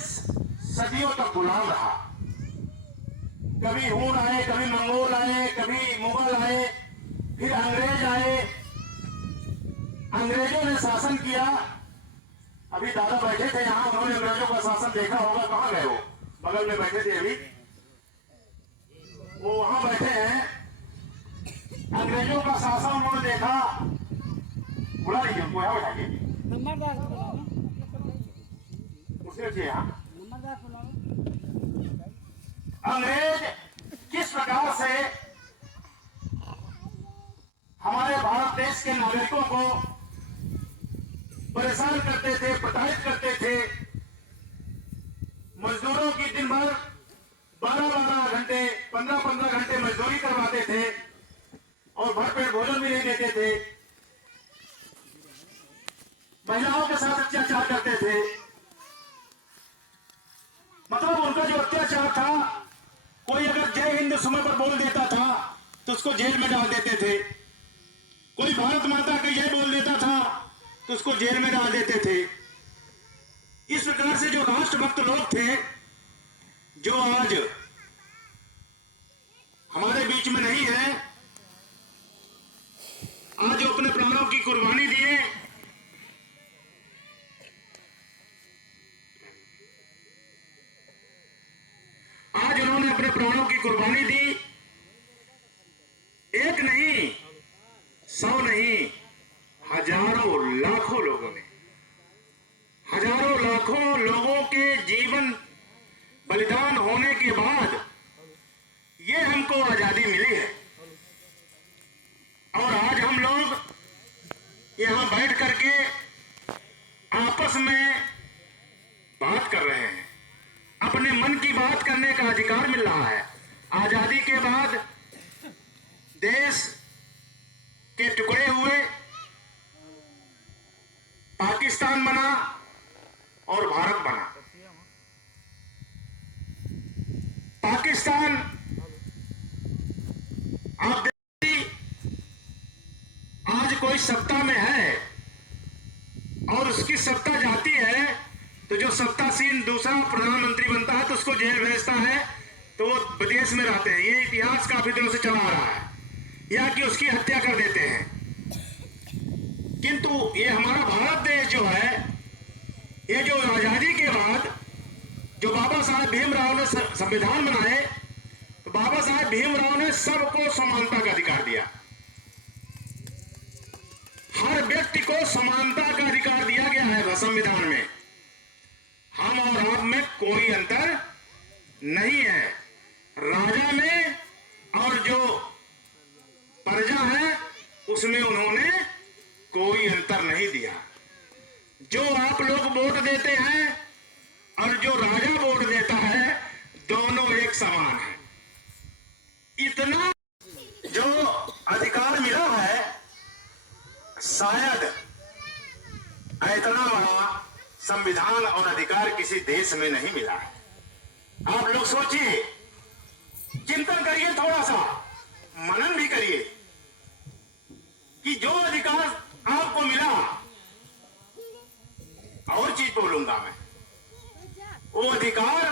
सदियों तक गुलाम रहा। कभी हूण आए, कभी मंगोल आए, कभी मुगल आए, फिर अंग्रेज आए। अंग्रेजों ने शासन किया। अभी दादा बैठे थे यहाँ, उन्होंने अंग्रेजों का शासन देखा होगा। कहाँ गए वो? बगल में बैठे थे अभी, वो वहां बैठे हैं। अंग्रेजों का शासन उन्होंने देखा। बुला लीजिए उनको, यहाँ बैठाइए। अंग्रेज किस प्रकार से हमारे भारत देश के नागरिकों को परेशान करते थे, प्रताड़ित करते थे। मजदूरों की दिन भर 12-12 घंटे, 15-15 घंटे मजदूरी करवाते थे और भरपेट भोजन भी नहीं देते थे। महिलाओं के साथ अत्याचार करते थे। मतलब उनका जो अत्याचार था, कोई अगर जय हिंद समय पर बोल देता था तो उसको जेल में डाल देते थे। कोई भारत माता का जय बोल देता था तो उसको जेल में डाल देते थे। इस प्रकार से जो राष्ट्रभक्त लोग थे, जो आज हमारे बीच में नहीं है, आज जो अपने प्राणों की कुर्बानी दिए, आज उन्होंने अपने प्राणों की कुर्बानी दी। एक नहीं, 100 नहीं, हजारों लाखों लोगों ने, हजारों लाखों लोगों के जीवन बलिदान होने के बाद ये हमको आजादी मिली है। और आज हम लोग यहां बैठ करके आपस में बात कर रहे हैं। अपने मन की बात करने का अधिकार मिल रहा है। आजादी के बाद देश के टुकड़े हुए, पाकिस्तान बना और भारत बना। पाकिस्तान आप देखिए, आज कोई सत्ता में है और उसकी सत्ता जाती है तो जो सत्तासीन दूसरा प्रधानमंत्री बनता है तो उसको जेल भेजता है, तो वो विदेश में रहते हैं। ये इतिहास काफी दिनों से चला आ रहा है, या कि उसकी हत्या कर देते हैं। किंतु ये हमारा भारत देश जो है, ये जो आजादी के बाद जो बाबा साहेब भीमराव ने संविधान बनाए, तो बाबा साहेब भीमराव ने सबको समानता का अधिकार दिया। हर व्यक्ति को समानता का अधिकार दिया गया है संविधान में। हम और आप में कोई अंतर नहीं है। राजा में और जो प्रजा है उसमें उन्होंने कोई अंतर नहीं दिया। जो आप लोग वोट देते हैं और जो राजा वोट देता है, दोनों एक समान है। इतना जो अधिकार मिला है, शायद इतना बड़ा संविधान और अधिकार किसी देश में नहीं मिला है। आप लोग सोचिए, चिंतन करिए, थोड़ा सा मनन भी करिए कि जो अधिकार आपको मिला, और चीज बोलूंगा मैं, वो अधिकार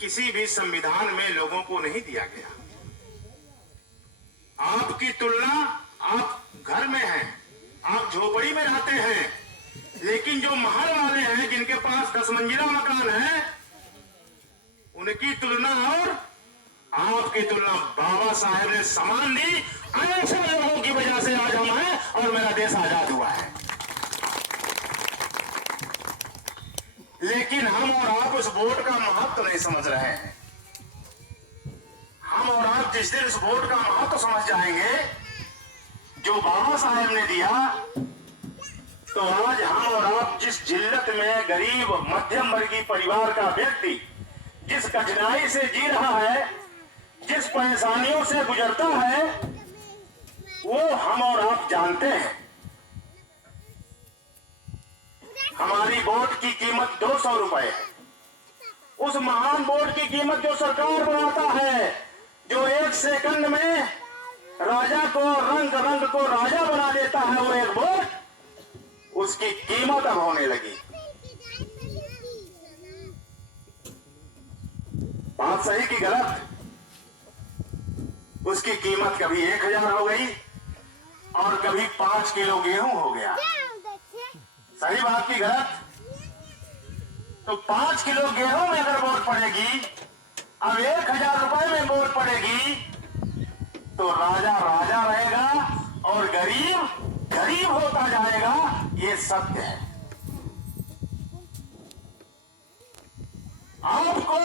किसी भी संविधान में लोगों को नहीं दिया गया। आपकी तुलना, आप घर में हैं, आप झोपड़ी में रहते हैं, लेकिन जो महल वाले हैं, जिनके पास 10 मंजिला मकान है, उनकी तुलना और आपकी तुलना बाबा साहेब ने समान दी। ऐसे लोगों की वजह से आज हम हैं और मेरा देश आजाद हुआ है। लेकिन हम और आप उस वोट का महत्व नहीं समझ रहे हैं। हम और आप जिस दिन इस वोट का महत्व समझ जाएंगे जो बाबा साहेब ने दिया, तो आज हम और आप जिस जिल्लत में गरीब मध्यम वर्गीय परिवार का व्यक्ति जिस कठिनाई से जी रहा है, जिस परेशानियों से गुजरता है, वो हम और आप जानते हैं। हमारी वोट की कीमत 200 रुपए है। उस महान वोट की कीमत जो सरकार बनाता है, जो 1 सेकंड में राजा को, रंग रंग को राजा बना देता है, वो एक वोट, उसकी कीमत अब होने लगी। बात सही कि गलत? उसकी कीमत कभी 1000 हो गई और कभी 5 किलो गेहूं हो गया। सही बात की गलत? तो 5 किलो गेहूं में अगर वोट पड़ेगी, अब 1000 रुपए में वोट पड़ेगी, तो राजा राजा रहेगा और गरीब गरीब होता जाएगा। ये सत्य है। आपको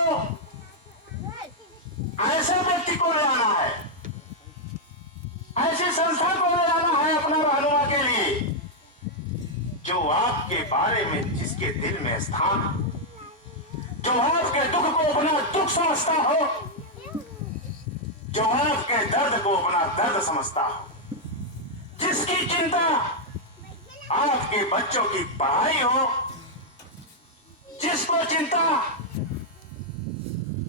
ऐसे व्यक्ति को ले आना है, ऐसी संस्था को ले आना है अपना रहनुमा के लिए, जो आपके बारे में, जिसके दिल में स्थान हो, जो आपके दुख को अपना दुख समझता हो, जो आपके दर्द को अपना दर्द समझता हो, जिसकी चिंता आपके बच्चों की पढ़ाई हो, जिसको चिंता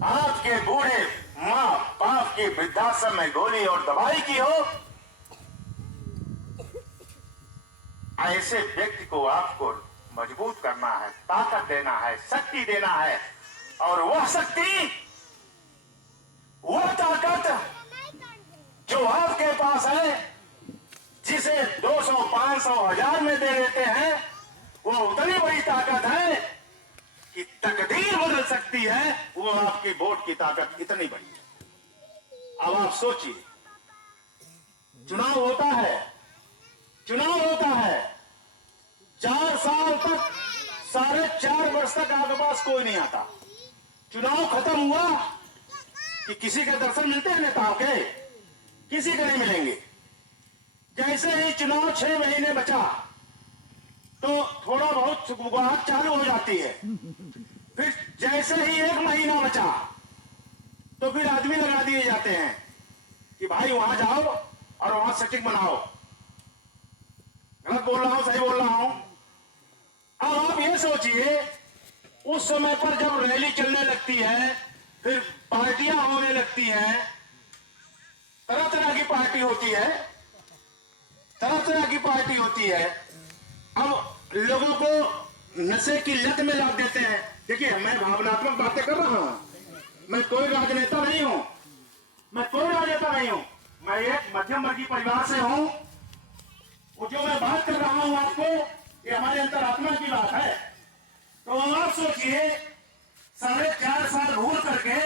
आपके बूढ़े मां बाप की वृद्धाश्रम में गोली और दवाई की हो, ऐसे व्यक्ति को आपको मजबूत करना है, ताकत देना है, शक्ति देना है। और वह शक्ति, वह ताकत जो आपके पास है, जिसे 200, 500, 1000 में दे देते हैं, वो उतनी बड़ी ताकत है कि तकदीर बदल सकती है। वो आपकी वोट की ताकत इतनी बड़ी है। अब आप सोचिए, चुनाव होता है, चुनाव होता है, 4 साल तक, 4.5 वर्ष तक आपके पास कोई नहीं आता। चुनाव खत्म हुआ कि किसी के दर्शन मिलते हैं नेताओं के? किसी के नहीं मिलेंगे। जैसे ही चुनाव 6 महीने बचा तो थोड़ा बहुत सुगबुगाहट चालू हो जाती है। फिर जैसे ही 1 महीना बचा तो फिर आदमी लगा दिए जाते हैं कि भाई वहां जाओ और वहां सेटिंग बनाओ। गलत बोल रहा हूं, सही बोल रहा हूं? अब आप ये सोचिए, उस समय पर जब रैली चलने लगती है, फिर पार्टियां होने लगती हैं, तरह तरह की पार्टी होती है, तरह तरह की पार्टी होती है। अब लोगों को नशे की लत में लाद देते हैं। देखिए, मैं भावनात्मक बातें कर रहा हूं, मैं कोई राजनेता नहीं हूं, मैं कोई राजनेता नहीं हूं, मैं एक मध्यम वर्गीय परिवार से हूं। वो जो मैं बात कर रहा हूं आपको, ये हमारे अंतरात्मा की बात है। तो आप सोचिए, 4.5 साल भूल करके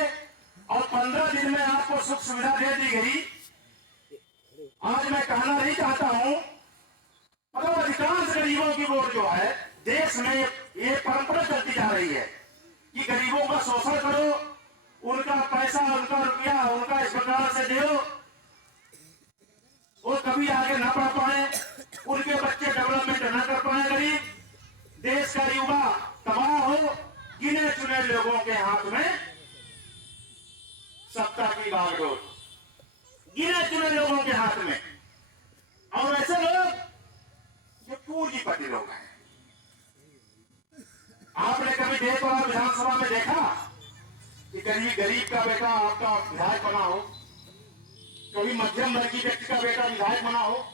और 15 दिन में आपको सुख सुविधा दे दी गई। आज मैं कहना नहीं चाहता हूं, पर अधिकांश गरीबों की वोट जो है, देश में ये परंपरा चलती जा रही है कि गरीबों का शोषण करो, उनका पैसा, उनका रुपया, उनका इस प्रकार से दो, वो कभी आगे ना बढ़ पाए, उनके बच्चे डेवलपमेंट ना कर पाए, गरीब, देश का युवा तबाह हो, गिने चुने लोगों के हाथ में सत्ता की बागडोर, गिने चुने लोगों के हाथ में। और ऐसे लोग जो पूंजीपति लोग हैं। आपने कभी देशवार विधानसभा में देखा कि कभी गरीब का बेटा आपका विधायक बना हो, कभी मध्यम वर्गीय व्यक्ति का बेटा विधायक बना हो,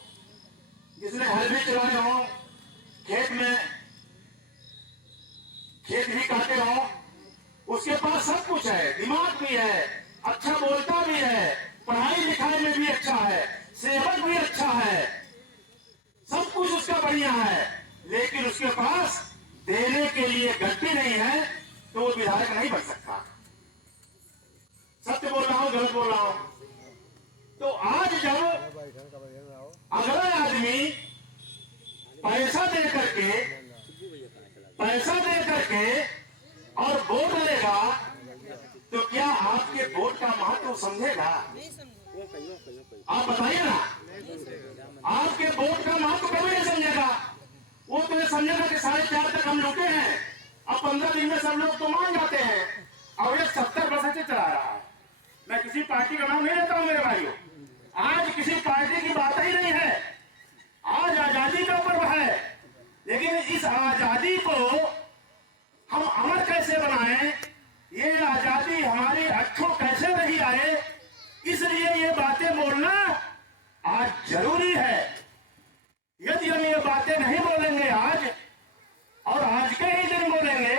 जिसने हल भी चलाए हो, खेत में खेत भी काटे हो, उसके पास सब कुछ है, दिमाग भी है, अच्छा बोलता भी है, पढ़ाई लिखाई में भी अच्छा है, सेवक भी अच्छा है, सब कुछ उसका बढ़िया है, लेकिन उसके पास देने के लिए गद्दी नहीं है, तो वो विधायक नहीं बन सकता। सत्य बोल रहा हूं, गलत बोल रहा हूं? तो आज जब अगला आदमी पैसा दे करके और वोट लेगा, तो क्या आपके वोट का महत्व समझेगा? आप बताइए ना, आपके वोट का महत्व कभी नहीं समझेगा। वो तो ये समझेगा कि 4.5 तक हम लूटे हैं, अब 15 दिन में सब लोग तो मान जाते हैं, और ये 70% से चला रहा है। मैं किसी पार्टी का नाम नहीं लेता हूं मेरे भाइयों, आज किसी पार्टी की बात ही नहीं है। आज आजादी का पर्व है, लेकिन इस आजादी को हम अमर कैसे बनाएं, ये आजादी हमारी अखों कैसे नहीं आए, इसलिए ये बातें बोलना आज जरूरी है। यदि हम ये बातें नहीं बोलेंगे आज, और आज के ही दिन बोलेंगे,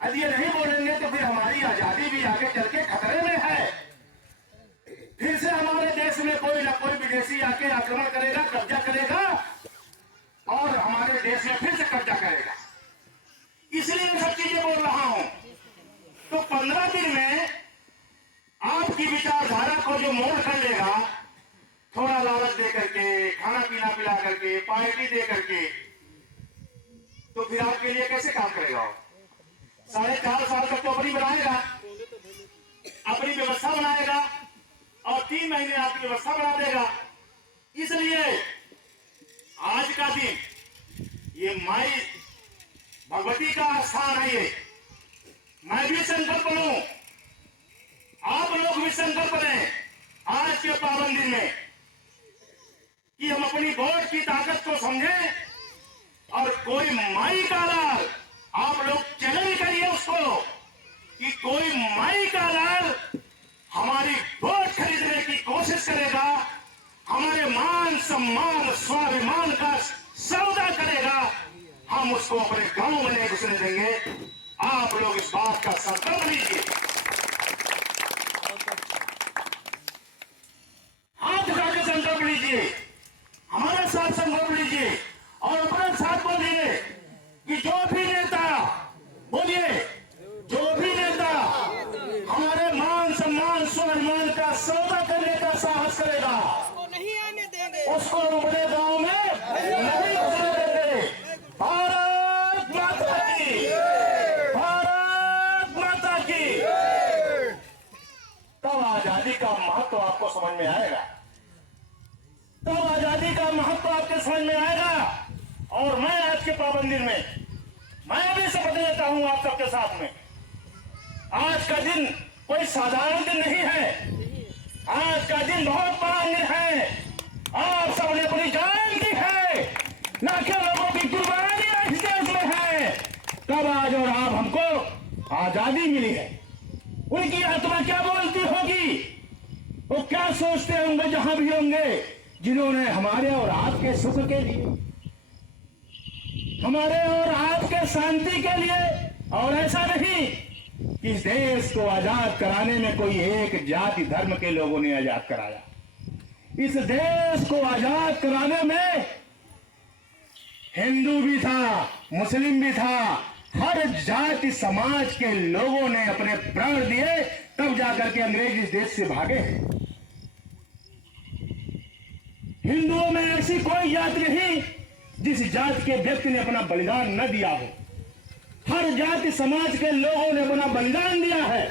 यदि ये नहीं बोलेंगे तो तो फिर हमारी आजादी भी आगे चल के खतरे में है। फिर से हमारे देश में कोई ना कोई विदेशी आके आक्रमण करेगा, कब्जा करेगा और हमारे देश में फिर से कब्जा करेगा। इसलिए मैं सब चीजें बोल रहा हूं। तो 15 दिन में आपकी विचारधारा को जो मोड़ कर लेगा, थोड़ा लालच दे करके, खाना पीना पिला करके, पार्टी दे करके, तो फिर आपके लिए कैसे काम करेगा? 4.5 साल तक तो अपनी बनाएगा, अपनी व्यवस्था बनाएगा और 3 महीने आपकी व्यवस्था बना देगा। इसलिए आज का दिन ये माई भगवती का स्थान है। ये मैं भी संकल्प लूं, आप लोग भी संकल्प लें आज के पावन दिन में कि हम अपनी वोट की ताकत को समझें और कोई माई का लाल, आप लोग चैलेंज करिए उसको कि कोई माई का लाल हमारी वोट खरीदने की कोशिश करेगा, हमारे मान सम्मान स्वाभिमान का सौदा करेगा, हम उसको अपने गांव में नहीं घुसने देंगे। आप लोग इस बात का संकल्प लीजिए, हाथ उठा के संकल्प लीजिए, हमारे साथ संकल्प लीजिए और अपने साथ बोलिए कि जो भी नेता, बोलिए, जो भी नेता हमारे मान सम्मान स्वाभिमान का सौदा करने का साहस करेगा, उसको नहीं आने देंगे, उसको अपने गांव में नहीं घुसने देंगे। भारत माता की, भारत माता की। तब आजादी का महत्व आपको समझ में आएगा, तब आजादी का महत्व आपके समझ में आएगा। और मैं आज के पावन दिन में मैं भी शपथ लेता हूं आप सबके साथ में, आज का दिन कोई साधारण दिन नहीं है, आज का दिन बहुत बड़ा दिन है। आप सबने अपनी जान दी है, लाखों लोगों की कुर्बानियां इस देश में है। कब आज और आप हमको आजादी मिली है, उनकी आत्मा क्या बोलती होगी, वो क्या सोचते होंगे जहां भी होंगे, जिन्होंने हमारे और आपके सुख के लिए, हमारे और आपके शांति के लिए, और ऐसा नहीं कि इस देश को आजाद कराने में कोई एक जाति धर्म के लोगों ने आजाद कराया। इस देश को आजाद कराने में हिंदू भी था, मुस्लिम भी था, हर जाति समाज के लोगों ने अपने प्राण दिए, तब जाकर के अंग्रेज इस देश से भागे। हिंदुओं में ऐसी कोई जाति नहीं जिस जाति के व्यक्ति ने अपना बलिदान न दिया हो। हर जाति समाज के लोगों ने अपना बलिदान दिया है,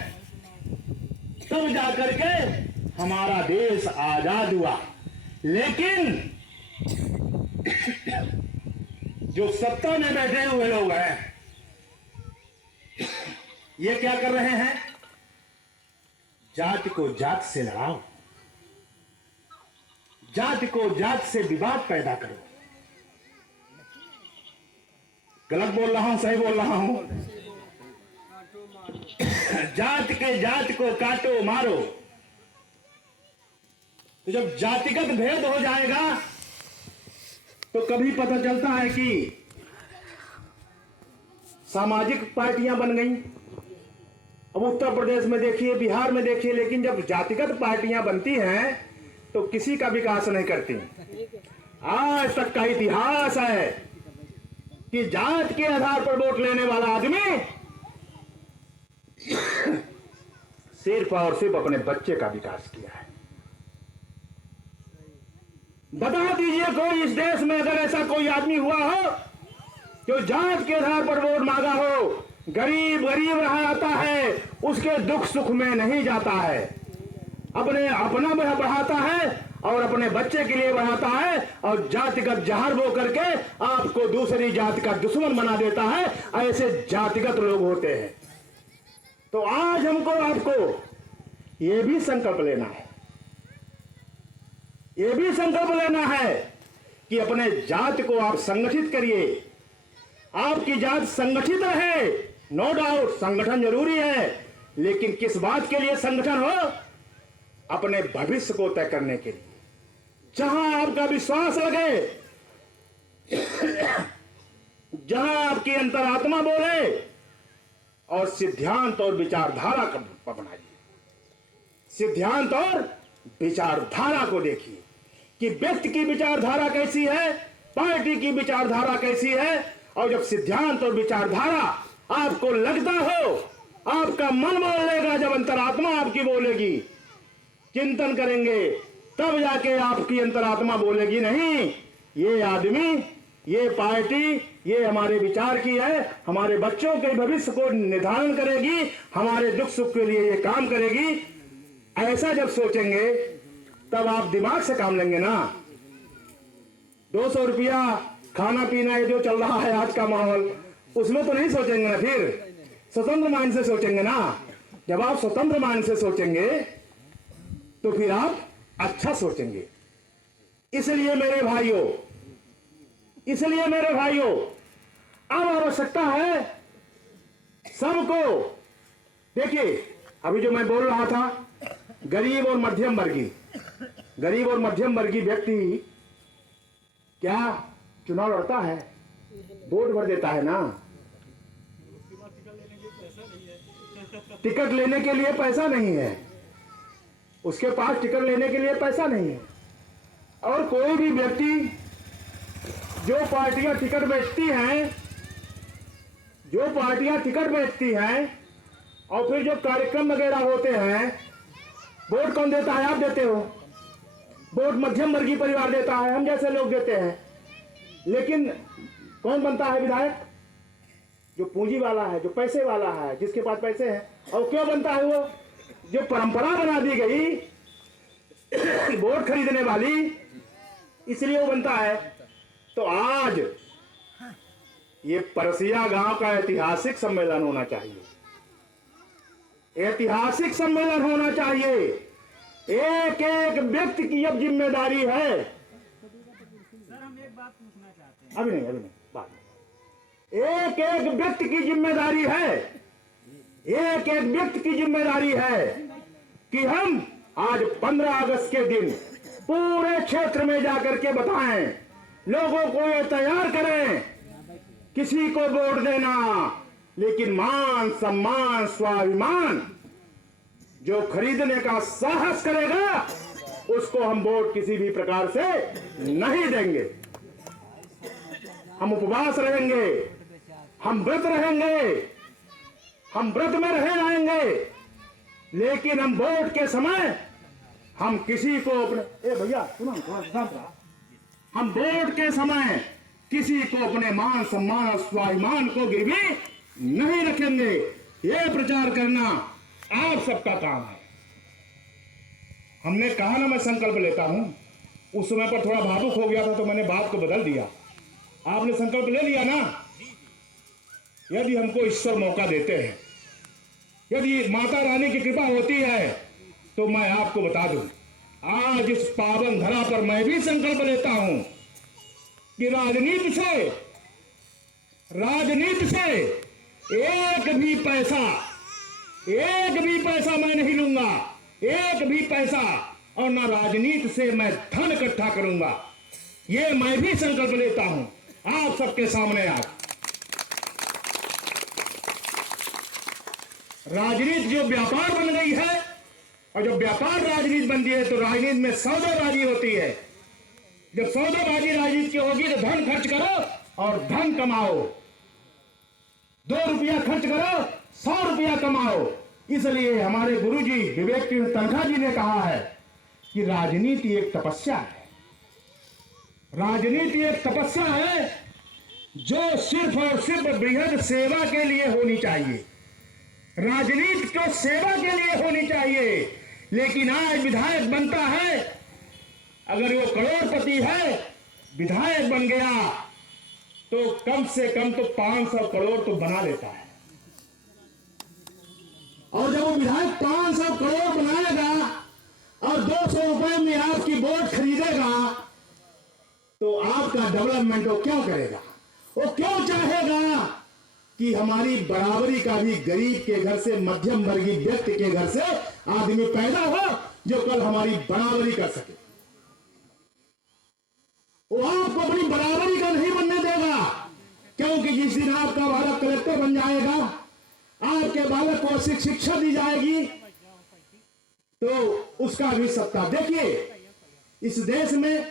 तब जाकर के हमारा देश आजाद हुआ। लेकिन जो सत्ता में बैठे हुए लोग हैं, ये क्या कर रहे हैं? जाति को जात से लड़ाओ, जाति को जात से विवाद पैदा करो। गलत बोल रहा हूं, सही बोल रहा हूं? जात के जात को काटो मारो। तो जब जातिगत भेद हो जाएगा तो कभी पता चलता है कि सामाजिक पार्टियां बन गई। अब उत्तर प्रदेश में देखिए, बिहार में देखिए, लेकिन जब जातिगत पार्टियां बनती हैं तो किसी का विकास नहीं करती। आज तक का इतिहास है कि जात के आधार पर वोट लेने वाला आदमी सिर्फ और सिर्फ अपने बच्चे का विकास किया है। बता दीजिए कोई इस देश में अगर ऐसा कोई आदमी हुआ हो जो जात के आधार पर वोट मांगा हो। गरीब गरीब रहा आता है, उसके दुख सुख में नहीं जाता है, अपना बढ़ाता है और अपने बच्चे के लिए बढ़ाता है, और जातिगत जहर बो करके आपको दूसरी जाति का दुश्मन बना देता है। ऐसे जातिगत लोग होते हैं। तो आज हमको आपको ये भी संकल्प लेना है, ये भी संकल्प लेना है कि अपने जाति को आप संगठित करिए। आपकी जात संगठित रहे, नो डाउट संगठन जरूरी है, लेकिन किस बात के लिए संगठन हो? अपने भविष्य को तय करने के लिए। जहां आपका विश्वास लगे, जहां आपकी अंतरात्मा बोले और सिद्धांत और विचारधारा पर बनाइए। सिद्धांत और विचारधारा को देखिए कि व्यक्ति की विचारधारा कैसी है, पार्टी की विचारधारा कैसी है। और जब सिद्धांत और विचारधारा आपको लगता हो, आपका मन बोलेगा, जब अंतरात्मा आपकी बोलेगी, चिंतन करेंगे, तब जाके आपकी अंतरात्मा बोलेगी नहीं, ये आदमी, ये पार्टी, ये हमारे विचार की है, हमारे बच्चों के भविष्य को निर्धारण करेगी, हमारे दुख सुख के लिए ये काम करेगी। ऐसा जब सोचेंगे तब आप दिमाग से काम लेंगे ना। 200 रुपया खाना पीना, ये जो चल रहा है आज का माहौल, उसमें तो नहीं सोचेंगे ना, फिर स्वतंत्र माइंड से सोचेंगे ना। जब आप स्वतंत्र माइंड से सोचेंगे तो फिर आप अच्छा सोचेंगे। इसलिए मेरे भाइयों, अब आवश्यकता है सबको। देखिए, अभी जो मैं बोल रहा था, गरीब और मध्यम वर्गीय व्यक्ति क्या चुनाव लड़ता है, वोट भर देता है ना। टिकट लेने के लिए पैसा नहीं है, उसके पास टिकट लेने के लिए पैसा नहीं है। और कोई भी व्यक्ति, जो पार्टियां टिकट बेचती हैं और फिर जो कार्यक्रम वगैरह होते हैं, वोट कौन देता है? आप देते हो। वोट मध्यम वर्गीय परिवार देता है, हम जैसे लोग देते हैं। लेकिन कौन बनता है विधायक? जो पूंजी वाला है, जो पैसे वाला है, जिसके पास पैसे हैं। और क्यों बनता है वो? जो परंपरा बना दी गई वोट खरीदने वाली, इसलिए वो बनता है। तो आज ये परसिया गांव का ऐतिहासिक सम्मेलन होना चाहिए, ऐतिहासिक सम्मेलन होना चाहिए। एक एक व्यक्ति की अब जिम्मेदारी है। सर, हम एक बात पूछना चाहते हैं। अभी नहीं, बात नहीं। एक एक व्यक्ति की जिम्मेदारी है, एक एक व्यक्ति की जिम्मेदारी है कि हम आज 15 अगस्त के दिन पूरे क्षेत्र में जाकर के बताएं, लोगों को ये तैयार करें, किसी को वोट देना, लेकिन मान सम्मान स्वाभिमान जो खरीदने का साहस करेगा, उसको हम वोट किसी भी प्रकार से नहीं देंगे। हम उपवास रहेंगे, हम व्रत रहेंगे, हम व्रत में रहे रहेंगे, लेकिन हम वोट के समय हम किसी को अपने भैया सुनो थोड़ा शांत रहा। हम वोट के समय किसी को अपने मान सम्मान और स्वाभिमान को गिरवी नहीं रखेंगे। ये प्रचार करना आप सबका काम है। हमने कहा ना, मैं संकल्प लेता हूं। उस समय पर थोड़ा भावुक हो गया था तो मैंने बात को बदल दिया। आपने संकल्प ले लिया ना। यदि हमको ईश्वर मौका देते हैं, यदि माता रानी की कृपा होती है, तो मैं आपको बता दूं, आज इस पावन धरा पर मैं भी संकल्प लेता हूं कि राजनीति से एक भी पैसा मैं नहीं लूंगा, एक भी पैसा। और ना राजनीति से मैं धन इकट्ठा करूंगा। ये मैं भी संकल्प लेता हूं आप सबके सामने। आज राजनीति जो व्यापार बन गई है, और जब व्यापार राजनीति बनती है तो राजनीति में सौदेबाजी होती है। जब सौदेबाजी राजनीति की होगी तो धन खर्च करो और धन कमाओ। 2 रुपया खर्च करो, 100 रुपया कमाओ। इसलिए हमारे गुरुजी विवेक तनखा जी ने कहा है कि राजनीति एक तपस्या है। राजनीति एक तपस्या है जो सिर्फ और सिर्फ बृहद सेवा के लिए होनी चाहिए। राजनीति को सेवा के लिए होनी चाहिए। लेकिन आज विधायक बनता है, अगर वो करोड़पति है, विधायक बन गया तो कम से कम तो 500 करोड़ तो बना लेता है। और जब वो विधायक 500 करोड़ बनाएगा और 200 रुपए में आपकी वोट खरीदेगा, तो आपका डेवलपमेंट वो क्यों करेगा? वो क्यों चाहेगा कि हमारी बराबरी का भी गरीब के घर से, मध्यम वर्गीय व्यक्ति के घर से आदमी पैदा हो जो कल हमारी बराबरी कर सके? वो आपको अपनी बराबरी का नहीं बनने देगा, क्योंकि जिस दिन आपका भारत कलेक्टर बन जाएगा, आपके बालक को अच्छी शिक्षा दी जाएगी तो उसका भी सत्ता। देखिए इस देश में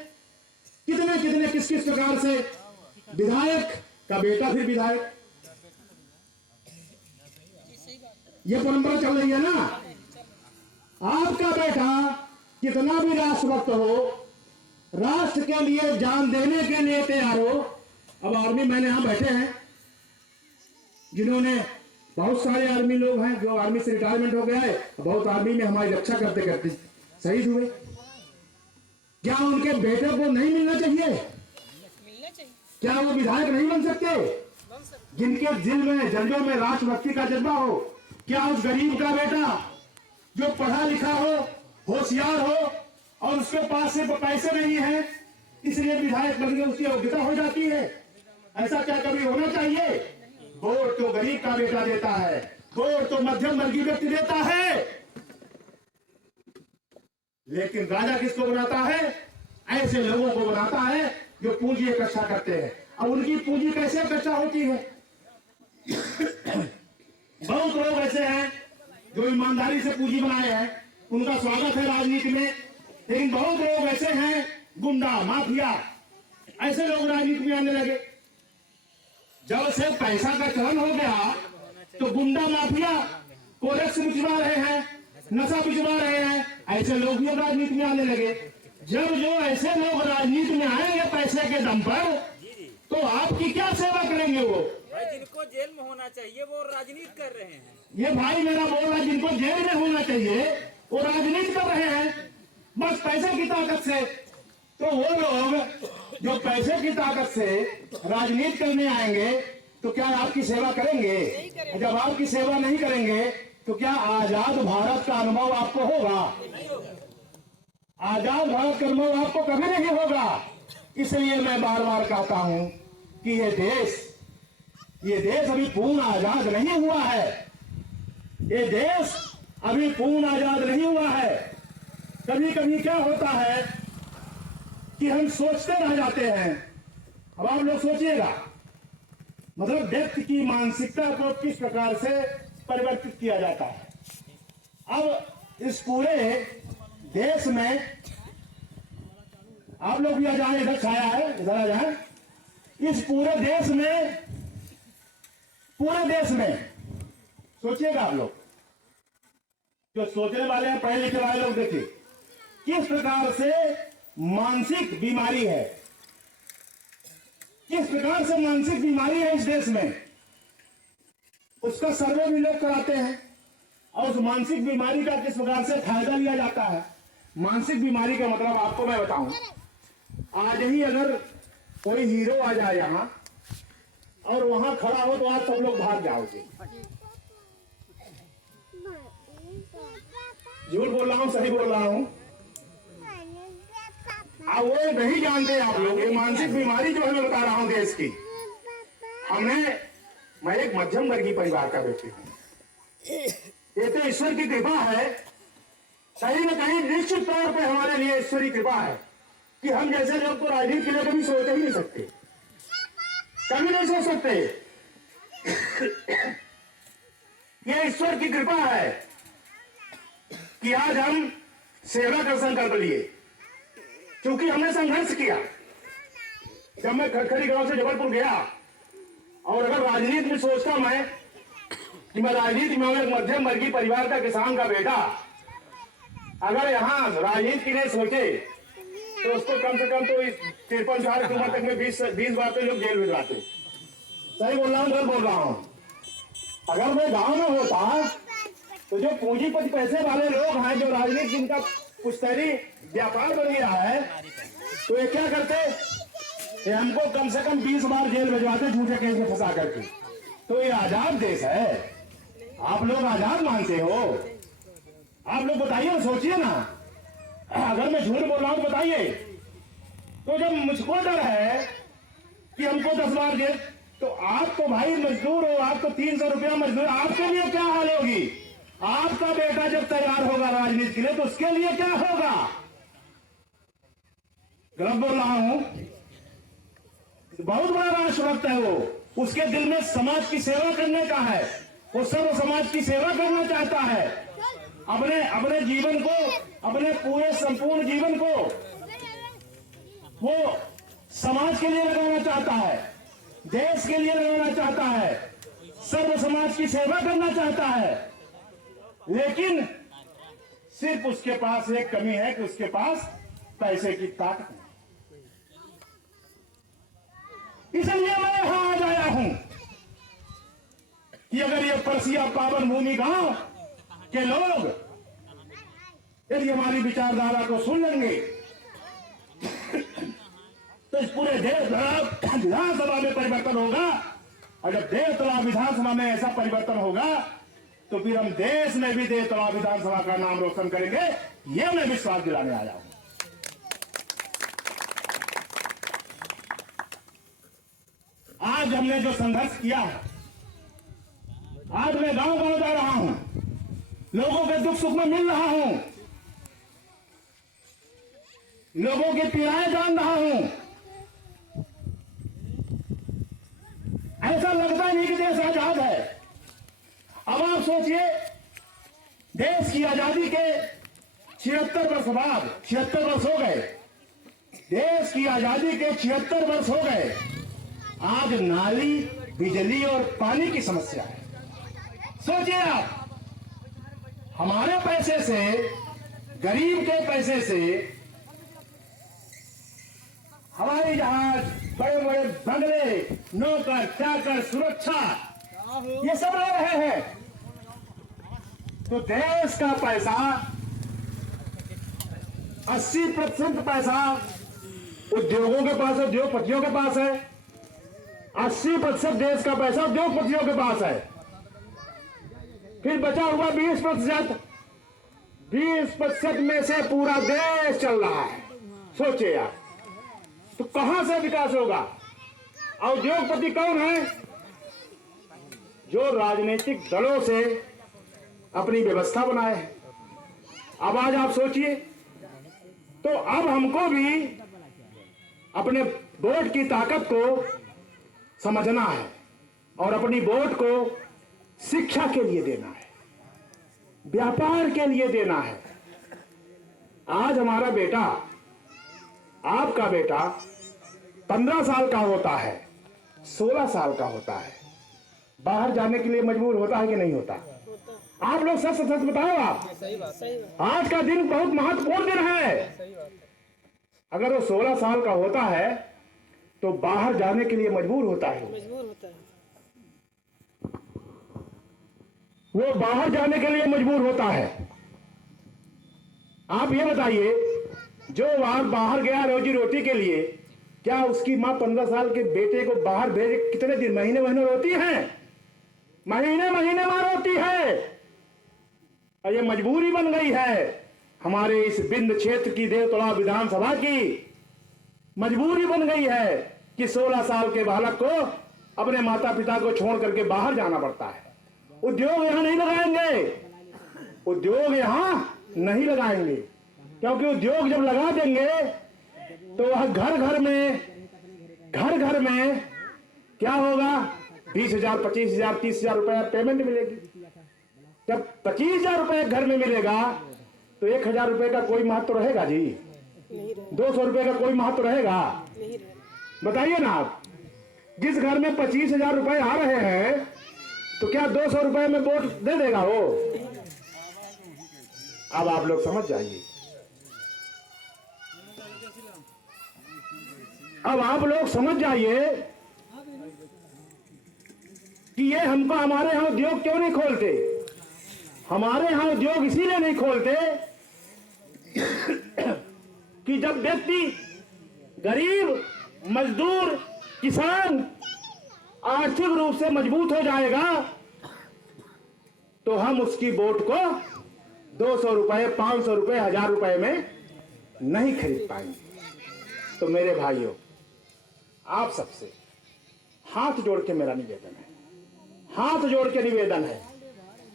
कितने कितने किस किस प्रकार से विधायक का बेटा फिर विधायक, ये परंपरा चल रही है ना। आपका बेटा कितना भी राष्ट्रभक्त हो, राष्ट्र के लिए जान देने के लिए तैयार हो। अब आर्मी, मैंने यहां बैठे हैं जिन्होंने, बहुत सारे आर्मी लोग हैं जो आर्मी से रिटायरमेंट हो गया है, बहुत आर्मी में हमारी रक्षा करते करते शहीद हुए। क्या उनके बेटे को नहीं मिलना चाहिए? क्या वो विधायक नहीं बन सकते? जिनके दिल में, जंजों में राष्ट्रभक्ति का जज्बा हो, क्या उस गरीब का बेटा जो पढ़ा लिखा हो, होशियार हो और उसके पास सिर्फ पैसे नहीं है इसलिए विधायक बन के उसकी योग्यता हो जाती है? ऐसा क्या कभी होना चाहिए? वोट तो गरीब का बेटा देता है, वोट तो मध्यम वर्गीय व्यक्ति देता है, लेकिन राजा किसको बनाता है? ऐसे लोगों को बनाता है जो पूंजी इकट्ठा करते हैं। अब उनकी पूंजी कैसे इकट्ठा होती है? बहुत लोग ऐसे हैं जो ईमानदारी से पूंजी बनाए हैं, उनका स्वागत है राजनीति में, लेकिन बहुत लोग ऐसे हैं गुंडा माफिया, ऐसे लोग राजनीति में आने लगे। जब से पैसा का चलन हो गया तो गुंडा माफिया कोरेक्स बिचवा रहे हैं, नशा बिचवा रहे हैं, ऐसे लोग भी राजनीति में आने लगे। जब जो ऐसे लोग राजनीति में आएंगे पैसे के दम पर, तो आपकी क्या सेवा करेंगे वो? भाई जिनको जेल में होना चाहिए वो राजनीति कर रहे हैं। ये भाई मेरा बोल रहा है, जिनको जेल में होना चाहिए वो राजनीति कर रहे हैं बस पैसे की ताकत से। तो वो लोग जो पैसे की ताकत से राजनीति करने आएंगे तो क्या आपकी सेवा करेंगे? जब आपकी सेवा नहीं करेंगे तो क्या आजाद भारत का अनुभव आपको होगा? आजाद भारत का अनुभव आपको कभी नहीं होगा। इसलिए मैं बार बार कहता हूं कि ये देश अभी पूर्ण आजाद नहीं हुआ है। ये देश अभी पूर्ण आजाद नहीं हुआ है। कभी कभी क्या होता है कि हम सोचते रह जाते हैं। अब आप लोग सोचिएगा, मतलब व्यक्ति की मानसिकता को किस प्रकार से परिवर्तित किया जाता है। अब इस पूरे देश में, आप लोग भी आ जाए, इधर छाया है, इधर आ जाए। इस पूरे देश में सोचिएगा आप लोग, जो सोचने वाले हैं, पढ़े लिखे वाले लोग, देखिए किस प्रकार से मानसिक बीमारी है, किस प्रकार से मानसिक बीमारी है इस देश में। उसका सर्वे भी लोग कराते हैं और उस मानसिक बीमारी का किस प्रकार से फायदा लिया जाता है। मानसिक बीमारी का मतलब आपको मैं बताऊं, आज ही अगर कोई हीरो आ जाए यहां और वहां खड़ा हो तो आप सब लोग भाग जाओगे। झूठ बोल रहा हूं, सही बोल रहा हूं? अब वो नहीं जानते आप लोग, ये मानसिक बीमारी जो है मैं बता रहा हूं देश की। मैं एक मध्यम वर्गीय परिवार का व्यक्ति हूं। ये तो ईश्वर की कृपा है, कहीं न कहीं निश्चित तौर पे हमारे लिए ईश्वरी कृपा है कि हम जैसे लोग को राजनीति के लिए कभी सोच ही नहीं सकते, कभी नहीं सोच सकते। ये ईश्वर की कृपा है कि आज हम सेवा का संकल्प लिए, क्योंकि हमने संघर्ष किया। जब मैं खड़खड़ी गांव से जबलपुर गया और अगर राजनीति में सोचता मैं कि मैं राजनीति में एक मध्यम वर्गीय परिवार का किसान का बेटा अगर यहाँ राजनीति के लिए सोचे तो उसको कम से कम तो इस 53 साल की उम्र तक में 20 बार तो लोग जेल भिजवाते। सही बोल रहा हूँ, गलत बोल रहा हूँ? अगर मैं गांव में होता तो जो पूंजीपति पैसे वाले लोग हैं, जो राजनीति जिनका पुश्तैनी व्यापार बन गया है, तो ये क्या करते? ये हमको कम से कम 20 बार जेल भिजवाते झूठे केस में फंसा करके। तो ये आजाद देश है, आप लोग आजाद मानते हो? आप लोग बताइए, सोचिए ना। अगर मैं झूठ बोल रहा हूं बताइए। तो जब मुझको डर है कि हमको 10 बार जेल, तो आप तो भाई मजदूर हो, आप तो 300 रुपया मजदूर, आपके लिए क्या हाल होगी? आपका बेटा जब तैयार होगा राजनीति के लिए तो उसके लिए क्या होगा? गलत बोल रहा हूं? बहुत बड़ा राष्ट्रभक्त है वो, उसके दिल में समाज की सेवा करने का है, वो सर्व समाज की सेवा करना चाहता है, अपने अपने जीवन को, अपने पूरे संपूर्ण जीवन को वो समाज के लिए लगाना चाहता है, देश के लिए लगाना चाहता है, सर्व समाज की सेवा करना चाहता है। लेकिन सिर्फ उसके पास एक कमी है कि उसके पास पैसे की ताकत नहीं। इसलिए मैं यहां आज आया हूं कि अगर ये परसिया पावन भूमि गांव के लोग यदि हमारी विचारधारा को सुन लेंगे तो इस पूरे देश विधानसभा में परिवर्तन होगा। और जब देश तालाब विधानसभा में ऐसा परिवर्तन होगा तो फिर हम देश में भी देश तालाब विधानसभा का नाम रोशन करेंगे। यह मैं विश्वास दिलाने आया हूं। आज हमने जो संघर्ष किया है, आज मैं गांव गांव जा रहा हूं, लोगों के दुख सुख में मिल रहा हूं, लोगों की पीड़ाएं जान रहा हूं। ऐसा लगता नहीं कि देश आजाद है। अब आप सोचिए, देश की आजादी के 76 वर्ष बाद, 76 वर्ष हो गए, देश की आजादी के 76 वर्ष हो गए, आज नाली, बिजली और पानी की समस्या है। सोचिए आप, हमारे पैसे से, गरीब के पैसे से हवाई जहाज, बड़े बड़े बंगले, नौकर चाकर, सुरक्षा, ये सब ले रहे हैं। तो देश का पैसा 80% पैसा उद्योगों के पास है, उद्योगपतियों के पास है। 80% देश का पैसा उद्योगपतियों के पास है। फिर बचा हुआ 20%, 20% में से पूरा देश चल रहा है। सोचिए आप, तो कहां से विकास होगा? और उद्योगपति कौन है? जो राजनीतिक दलों से अपनी व्यवस्था बनाए है। अब आज आप सोचिए, तो अब हमको भी अपने वोट की ताकत को समझना है और अपनी वोट को शिक्षा के लिए देना है, व्यापार के लिए देना है। आज हमारा बेटा, आपका बेटा 15 साल का होता है, 16 साल का होता है, बाहर जाने के लिए मजबूर होता है कि नहीं होता? आप लोग सच सच बताओ। आप आज का दिन बहुत महत्वपूर्ण दिन है। अगर वो 16 साल का होता है तो बाहर जाने के लिए मजबूर होता है। वो बाहर जाने के लिए मजबूर होता है। आप ये बताइए, जो बाहर गया रोजी रोटी के लिए, क्या उसकी माँ 15 साल के बेटे को बाहर भेजे कितने दिन, महीने महीने रोती है? महीने महीने मां रोती है। और ये मजबूरी बन गई है हमारे इस बिंद क्षेत्र की देवतला विधानसभा की। मजबूरी बन गई है कि 16 साल के बालक को अपने माता पिता को छोड़ करके बाहर जाना पड़ता है। उद्योग यहां नहीं लगाएंगे, उद्योग यहां नहीं लगाएंगे, क्योंकि उद्योग जब लगा देंगे तो वह घर घर में क्या होगा? 20,000, 25,000, 30,000 रुपया पेमेंट मिलेगी। जब 25,000 रुपये घर में मिलेगा तो 1,000 रुपये का कोई महत्व रहेगा जी? 200 रुपये का कोई महत्व रहेगा? बताइए ना आप। जिस घर में 25,000 रुपये आ रहे हैं तो क्या 200 रुपये में वोट दे देगा वो? अब आप लोग समझ जाइए। अब आप लोग समझ जाइए कि ये हमको, हमारे यहां उद्योग क्यों नहीं खोलते? हमारे यहां उद्योग इसीलिए नहीं खोलते कि जब व्यक्ति, गरीब, मजदूर, किसान आर्थिक रूप से मजबूत हो जाएगा तो हम उसकी वोट को 200 रुपए, 500 रुपए, 1000 रुपए में नहीं खरीद पाएंगे। तो मेरे भाइयों, आप सबसे हाथ जोड़ के मेरा निवेदन है, हाथ जोड़ के निवेदन है,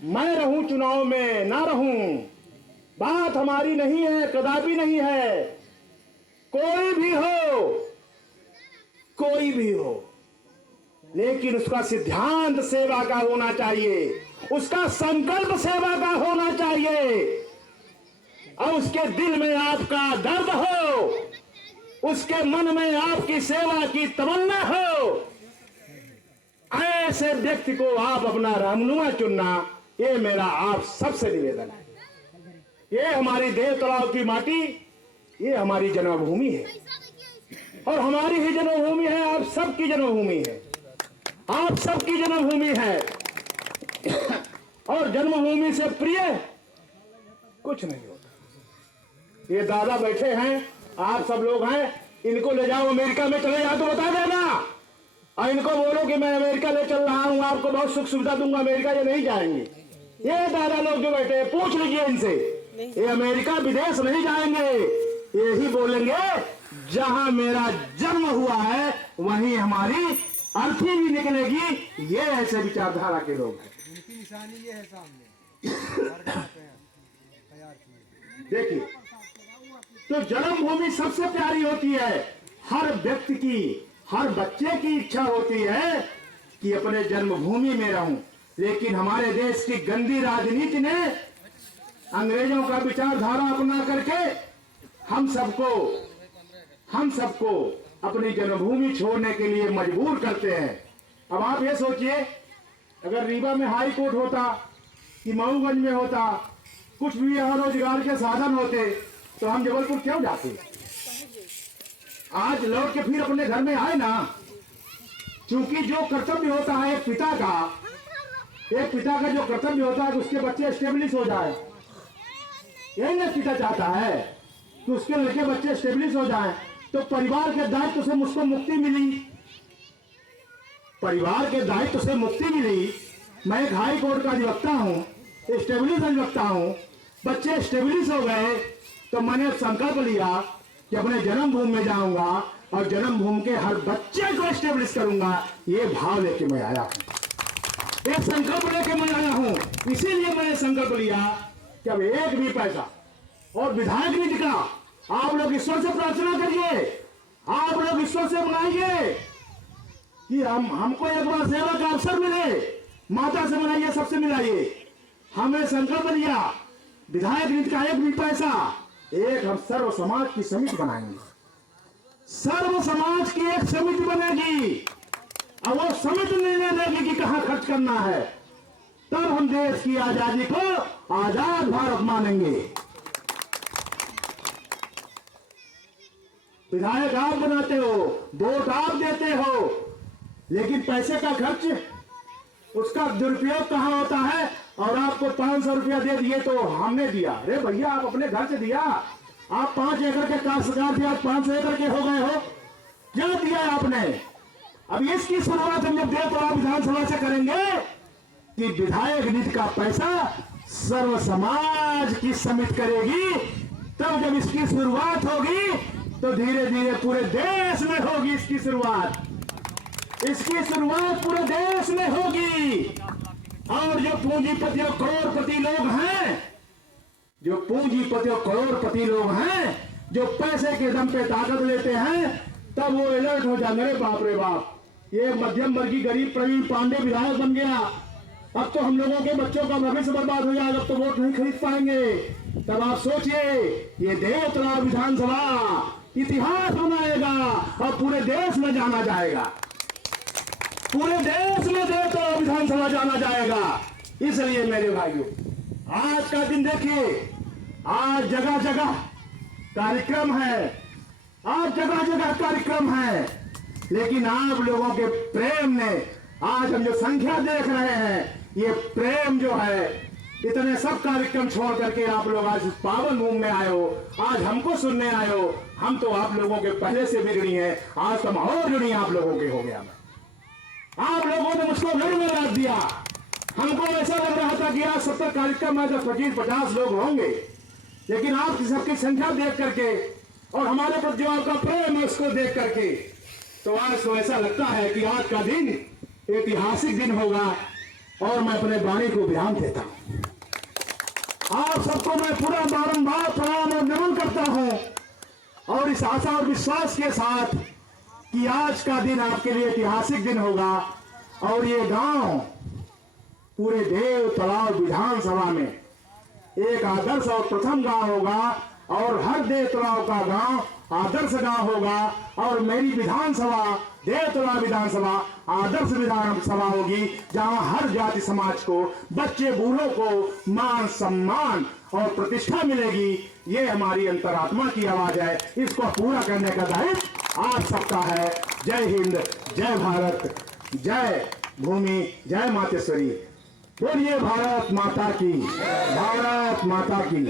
मैं रहूं चुनाव में ना रहूं, बात हमारी नहीं है, कदापि नहीं है। कोई भी हो, लेकिन उसका सिद्धांत सेवा का होना चाहिए। उसका संकल्प सेवा का होना चाहिए और उसके दिल में आपका दर्द हो, उसके मन में आपकी सेवा की तमन्ना हो, ऐसे व्यक्ति को आप अपना रहनुमा चुनना, ये मेरा आप सबसे निवेदन है। ये हमारी देव तालाब की माटी, ये हमारी जन्मभूमि है और हमारी ही जन्मभूमि है, आप सबकी जन्मभूमि है, आप सबकी जन्मभूमि है और जन्मभूमि से प्रिय कुछ नहीं होता। ये दादा बैठे हैं, आप सब लोग हैं, इनको ले जाओ अमेरिका में चले जाओ तो बता देना और इनको बोलो कि मैं अमेरिका ले चल रहा हूं, आपको बहुत सुख सुविधा दूंगा, अमेरिका ये नहीं जाएंगे। ये दादा लोग जो बैठे हैं, पूछ लीजिए इनसे, ये अमेरिका विदेश नहीं जाएंगे, यही बोलेंगे जहां मेरा जन्म हुआ है वहीं हमारी अर्थी भी निकलेगी। ये ऐसे विचारधारा के लोग हैं। उनकी निशानी ये है सामने। देखिए, तो जन्मभूमि सबसे प्यारी होती है। हर व्यक्ति की, हर बच्चे की इच्छा होती है कि अपने जन्मभूमि में रहूं, लेकिन हमारे देश की गंदी राजनीति ने अंग्रेजों का विचारधारा अपना करके हम सबको अपनी जन्मभूमि छोड़ने के लिए मजबूर करते हैं। अब आप ये सोचिए, अगर रीवा में हाई कोर्ट होता कि मऊगंज में होता, कुछ भी यहाँ रोजगार के साधन होते तो हम जबलपुर क्यों जाते? आज लौट के फिर अपने घर में आए ना, क्योंकि जो कर्तव्य होता है एक पिता का जो कर्तव्य होता है कि उसके बच्चे स्टेब्लिश हो जाए, यही ना पिता चाहता है कि उसके लड़के बच्चे स्टेब्लिश हो जाए। तो परिवार के दायित्व से मुझको मुक्ति मिली, परिवार के दायित्व से मुक्ति मिली। मैं एक हाई कोर्ट का अधिवक्ता हूँ, स्टेब्लिश अधिवक्ता हूँ, बच्चे स्टेब्लिश हो गए तो मैंने संकल्प लिया कि अपने जन्मभूमि में जाऊंगा और जन्मभूमि के हर बच्चे को स्टेब्लिश करूंगा। ये भाव लेके मैं आया हूँ, एक संकल्प लेके मैं आया हूँ। इसीलिए मैंने संकल्प लिया कि अब एक भी पैसा और विधायक निधि का आप लोग ईश्वर से प्रार्थना करिए, आप लोग ईश्वर से मनाइए कि हमको एक बार सेवा का अवसर मिले। माता से मनाइए, सबसे मिलाइए। हमने संकल्प लिया विधायक निधि का एक भी पैसा, एक हम सर्व समाज की समिति बनाएंगे, सर्व समाज की एक समिति बनेगी और वो समिति निर्णय लेगी कि कहां खर्च करना है। तब हम देश की आजादी को आजाद भारत मानेंगे। विधायक आप बनाते हो, वोट आप देते हो, लेकिन पैसे का खर्च, उसका दुरुपयोग कहां होता है? और आपको 500 रुपया दे दिए तो हमने दिया। अरे भैया, आप अपने घर से दिया, आप 5 एकड़ के काश्तकार थे, आप 500 एकड़ के हो गए हो, क्या दिया आपने? अब इसकी शुरुआत हम जब देव तालाब विधानसभा से करेंगे कि विधायक निधि का पैसा सर्व समाज की समिति करेगी। तब जब इसकी शुरुआत होगी तो धीरे धीरे पूरे देश में होगी इसकी शुरुआत पूरे देश में होगी। और जो पूंजीपति और करोड़पति लोग हैं, जो पैसे के दम पे ताकत लेते हैं, तब वो अलर्ट हो जाएंगे। अरे बाप रे बाप, ये मध्यम वर्गीय गरीब प्रवीण पांडे विधायक बन गया, अब तो हम लोगों के बच्चों का भविष्य बर्बाद हो जाएगा, अब तो वोट नहीं खरीद पाएंगे। तब आप सोचिए, ये देव तालाब विधानसभा इतिहास बनाएगा और पूरे देश में जाना जाएगा, पूरे देश में देव तालाब विधानसभा जाना जाएगा। इसलिए मेरे भाइयों, आज का दिन देखिए, आज जगह जगह कार्यक्रम है, लेकिन आप लोगों के प्रेम ने, आज हम जो संख्या देख रहे हैं, ये प्रेम जो है, इतने सब कार्यक्रम छोड़ करके आप लोग आज इस पावन भूमि में आए हो, आज हमको सुनने आए हो। हम तो आप लोगों के पहले से भी ऋणी हैं, आज तो और ऋणी आप लोगों के हो गया। मैं, आप लोगों ने मुझको ऋण में डाल दिया। हमको ऐसा लग रहा था कि आज 70 कार्यक्रम में 25-50 लोग होंगे, लेकिन आपकी सबकी संख्या देख करके और हमारे प्रति जो आपका प्रेम है उसको देख करके, तो आज तो ऐसा लगता है कि आज का दिन ऐतिहासिक दिन होगा। और मैं अपने वाणी को विराम देता हूं। आप सबको मैं पूरा बारंबार प्रणाम और नमन करता हूं और इस आशा और विश्वास के साथ कि आज का दिन आपके लिए ऐतिहासिक दिन होगा। और ये गांव पूरे देव तलाव विधानसभा में एक आदर्श और प्रथम गांव होगा और हर देव तलाव का गांव आदर्श गांव होगा और मेरी विधानसभा देव तलाव विधानसभा आदर्श विधानसभा होगी, जहां हर जाति समाज को, बच्चे बूढ़ों को मान सम्मान और प्रतिष्ठा मिलेगी। ये हमारी अंतरात्मा की आवाज है, इसको पूरा करने का दायित्व आप सबका है। जय हिंद, जय भारत, जय भूमि, जय मातेश्वरी। बोलिए भारत माता की, भारत माता की।